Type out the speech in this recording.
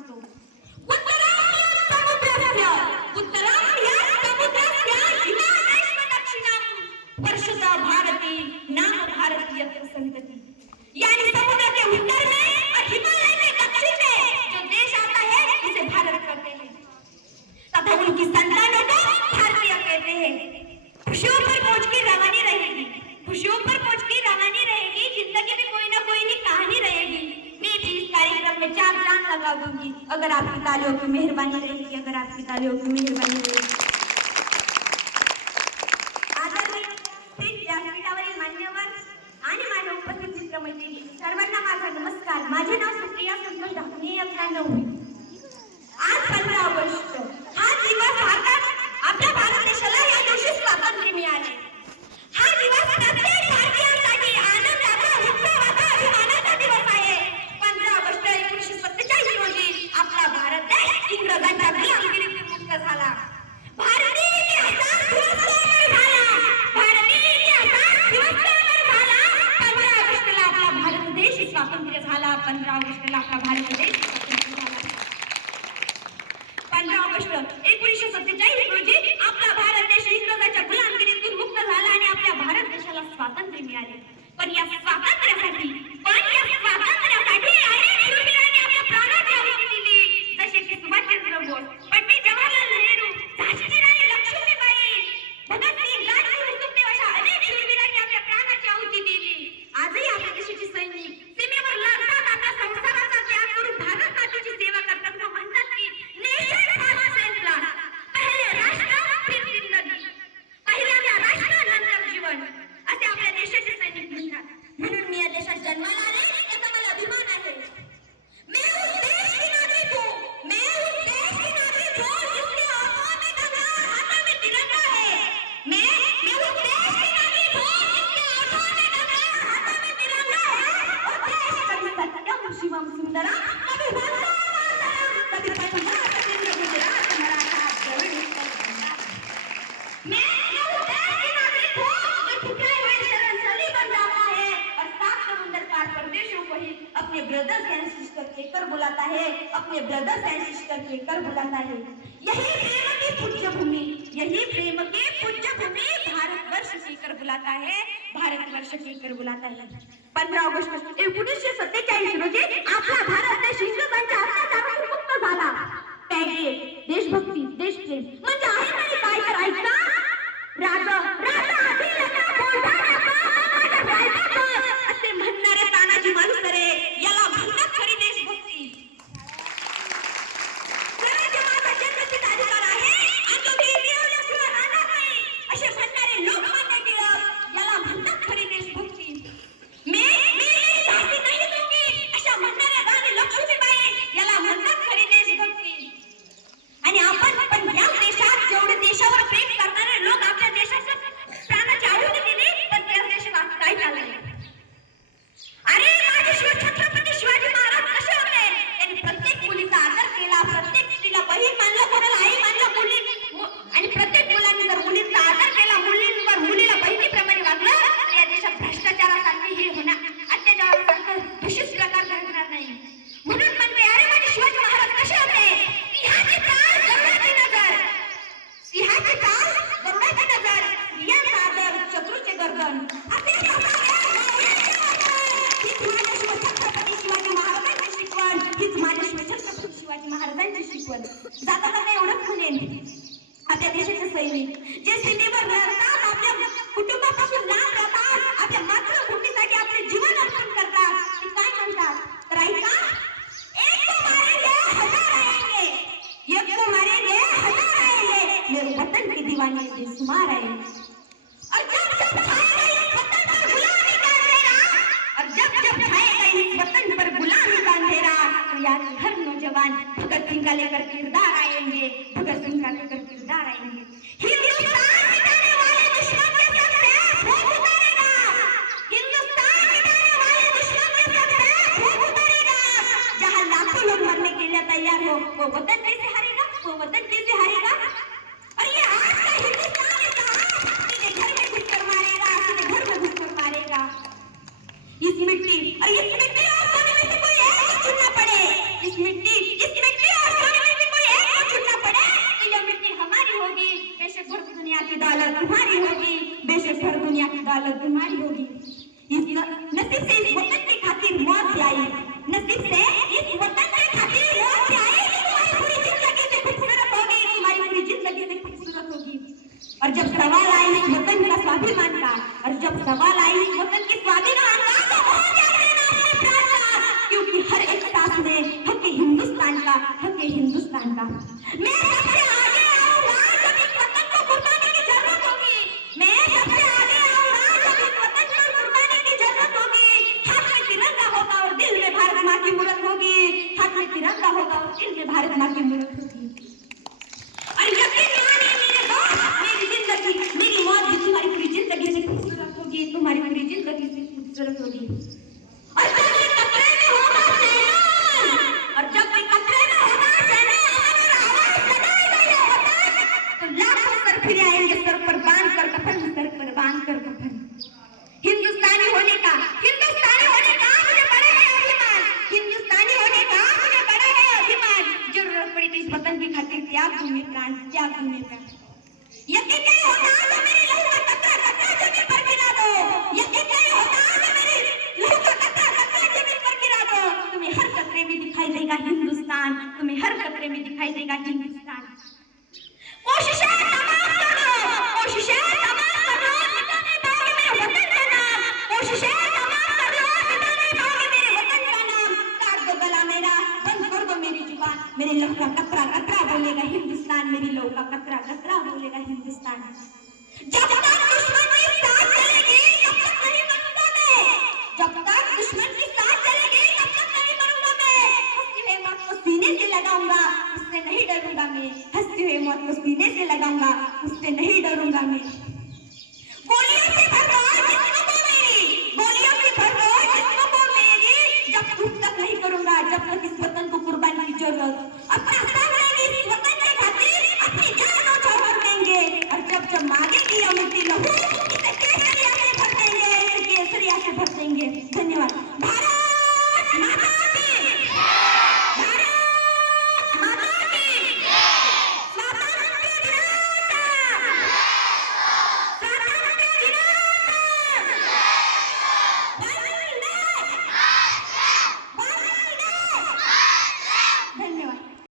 सांगतो. वर्षता भारती नाम भारतीय संतति, यानी समुद्र के उत्तर में और हिमालय के दक्षिण में जो देश आता है उसे भारत कहते हैं तथा उनकी संतानों को भारतीय कहते हैं. खुशियों पर पहुंच की रवानी रहेगी, खुशियों पर पहुंच की रवानी रहेगी. जिंदगी में कोई ना कोई कहानी रहेगी. मैं भी इस कार्यक्रम में 4 जान लगा दूंगी अगर आपकी तालियों की मेहरबानी रहेगी, अगर आपकी तालियों की मेहरबानी रहेगी. सर्वांना माझा नमस्कार. माझे नाव सुप्रिया संतोष ढाकणे. 91. आज 15 ऑगस्ट हा दिवस आपल्या भारत देशाला या दिवशी स्वातंत्र्य मिळाले. हा दिवस प्रत्येक भारतीयांसाठी आनंदाचा, उत्सवाचा, अभिमानाचा दिवस आहे. 15 ऑगस्ट 1947 रोजी आपला भारत देश इंग्रजांच्या गुलामगिरीतून मुक्त झाला. भारतीय इतिहासात दिवस झाला. भारतीय इतिहासात दिवस झाला. 15 ऑगस्टला आपला भारत देश स्वातंत्र्य झाला. 15 ऑगस्टला आपला भारत देश स्वातंत्र्य झाला. 15 ऑगस्ट 1947 रोजी आपला भारत देश इंग्रजांच्या गुलामगिरीतून मुक्त झाला आणि आपल्या भारत देशाला स्वातंत्र्य मिळाले. पण या स्वातंत्र्यासाठी अनेक शूरवीरांनी आपल्या प्राणाची आहुती दिली. जसे की सुभाषचंद्र बोस, पंडित जवाहरलाल नेहरू, झाशीची राणी लक्ष्मीबाई, भगतसिंग, राजगुरू सुखदेव अशा अनेक शूरवीरांनी आपल्या प्राणाची आहुती दिली. आजही आपल्या देशाचे सैनिक सीमेवर लढतात. आपल्या संसाराचा त्याग करून भारत मातेची सेवा करतात. म्हणतात की नेशन फर्स्ट सेल्फला, पहिले राष्ट्र फिर जिंदगी, पहिल्यांदा राष्ट्र नंतर जीवन, असे आपल्या देशाचे सैनिक म्हणतात. म्हणून मी या देशात जन्माला आले याचा मला अभिमान आहे. मैं उस देश की नागरिक हूँ, मैं उस देश की नागरिक हूँ जिसके आंखों में गंगा और हाथों में तिरंगा है. मैं उस देश की नागरिक हूँ जिसके आंखों में गंगा और हाथों में तिरंगा है. और देश कभी सत्यम शिवम सुंदरम, कभी वंदे मातरम, कभी पंजाब, कभी गुजरात, मराठा, द्रविड़, मैं उस देश की नागरिक हूँ जो ठुकराए हुए शरण स्थली बन जाता है और 7 समुंदर पार परदेशों को ही अपने ब्रदर्स एंड सिस्टर कहकर बुलाता है, अपने ब्रदर्स एंड सिस्टर कहकर बुलाता है. यही प्रेम की पूज्य भूमि, यही प्रेम की पूज्य भूमि भारतवर्ष कहकर बुलाता है, भारतवर्ष कहकर बुलाता है. 15 ऑगस्ट 1947 रोजी आपला भारत देश इंग्रजांच्या अत्याचारातून मुक्त झाला. पॅट्रियट, देशभक्ती, देशप्रेम म्हणजे आहे तरी काय करायचं? असे म्हणणारे तानाजी मालुसरे याला म्हणतात खरी देशभक्ती. स्वराज्य माझा जन्मसिद्ध अधिकार आहे आणि तो मी मिळवल्याशिवाय राहणार नाही असे म्हणणारे लोकमान्य टिळक याला म्हणतात खरी देशभक्ती. मी झाशी नाही दूंगी अशा म्हणणाऱ्या राणी लक्ष्मीबाई याला म्हणतात खरी देशभक्ती. आणि आपण पण या देशात जेवढे देशावर प्रेम करणारे लोक आपल्या देशाच्या प्राणाची आहुती दिली, पण त्या देशात काय चाललंय? अरे माझे छत्रपती शिवाजी महाराज कसे होते? त्यांनी प्रत्येक मुलीचा आदर केला, प्रत्येक स्त्रीला बहीण मानलं, कोणाला आई मानलं, आणि प्रत्येक मुलांनी जर मुलींचा आदर केला, मुलीला बहिणीप्रमाणे वागलं तर या देशात भ्रष्टाचारासारखे हे होणार, अत्याचारासारखं विशेष प्रकार घडणार नाही. म्हणून म्हणते अरे माझे शिवाजी महाराज कसे होते? सिंहाची चाल, गरुडाची नजर, सिंहाची चाल, गरुडाची नजर, स्त्रियांचा आदर, शत्रूचे गर्दन, असे छत्रपती शिवाजी महाराजांची शिकवण, हीच माझ्या छत्रपती शिवाजी महाराजांची शिकवण. जाता जाता एवढंच म्हणेन, आपल्या देशाचे सैनिक जे सीमेवर लढतात, आपल्या कुटुंबापासून लांब राहतात, आपल्या मातृभूमीसाठी आपले जीवन अर्पण करतात, ते काय म्हणतात? तर ऐका, एक को मारेंगे हजार आएंगे, एक को मारेंगे हजार आएंगे, मेरे वतन की दीवानी बेशुमार आएंगे. और जब जब छाएगा इस वतन पर गुलामी का अंधेरा, और जब जब छाएगा इस वतन पर गुलामी का अंधेरा, तो याद हर नौजवान भगत सिंह का लेकर किरदार आएंगे, भगत सिंह का लेकर किरदार आएंगे. हिंदुस्तान मिटाने वाले दुश्मन के सब पैर फूंक उतारेगा, हिंदुस्तान मिटाने वाले दुश्मन के सब पैर फूंक उतारेगा. जहाँ लाखों लोग मरने के लिए तैयार हो, वो वतन कैसे हारेगा? वो वतन कैसे हारेगा? और ये आज का हिंदुस्तान है कहाँ? सीधे घर में घुसकर मारेगा, सीधे घर में घुसकर मारेगा. इस मिट्टी और सोने में से कोई एक चुनना पड़े. इस मिट्टी दिल में भारत माँ की मूरत होगी। और यकीन मानिए मेरे दोस्त, मेरी जिंदगी, मेरी मौत भी तुम्हारी पूरी जिंदगी से खूबसूरत होगी, तुम्हारी पूरी जिंदगी से खूबसूरत होगी। और जब ये कतरे में होगा चैनल, और जब ये कतरे में होगा चैनल और आवाज लगाई गई है तो लाखों सर फिर आएंगे, सर पर बांध कर कफन, सर पर बांध कर कफन। हिंदुस्तानी होने का मुझे बड़ा है अभिमान, हिंदुस्तानी होने का मुझे बड़ा है अभिमान। जरूरत पड़ी तो इस वतन की खातिर त्याग दूंगी प्राण, त्याग दूंगी प्राण। यकीन नहीं होता तो मेरी लहू का कतरा कतरा जमीन पर गिरा दो, यकीन नहीं होता तो मेरी लहू का कतरा कतरा जमीन पर गिरा दो। तुम्हें हर कतरे में दिखाई देगा हिंदुस्तान, तुम्हें हर कतरे में दिखाई देगा हिंदुस्तान। कोशिशें तमाम कर लो, कोशिशें तमाम कर लो, मिटाने पाओगे मेरे वतन का नाम, कोशिशें तमाम कर लो, मिटाने पाओगे मेरे वतन का नाम। काट दो गला मेरा, बंद कर दो मेरी जुबान, मेरे लहू का कतरा कतरा बोलेगा हिंदुस्तान, मेरी लहू का कतरा कतरा बोलेगा हिंदुस्तान। जब तक दुश्मन की साथ चलेगी तब तक नहीं मरूंगा मैं, जब तक दुश्मन की साथ चलेगी तब तक नहीं मरूंगा मैं। हंसती हुई मौत को सीने से लगाऊंगा, उससे नहीं डरूंगा मैं, हंसती हुई मौत को सीने से लगाऊंगा, उससे नहीं डरूंगा मैं।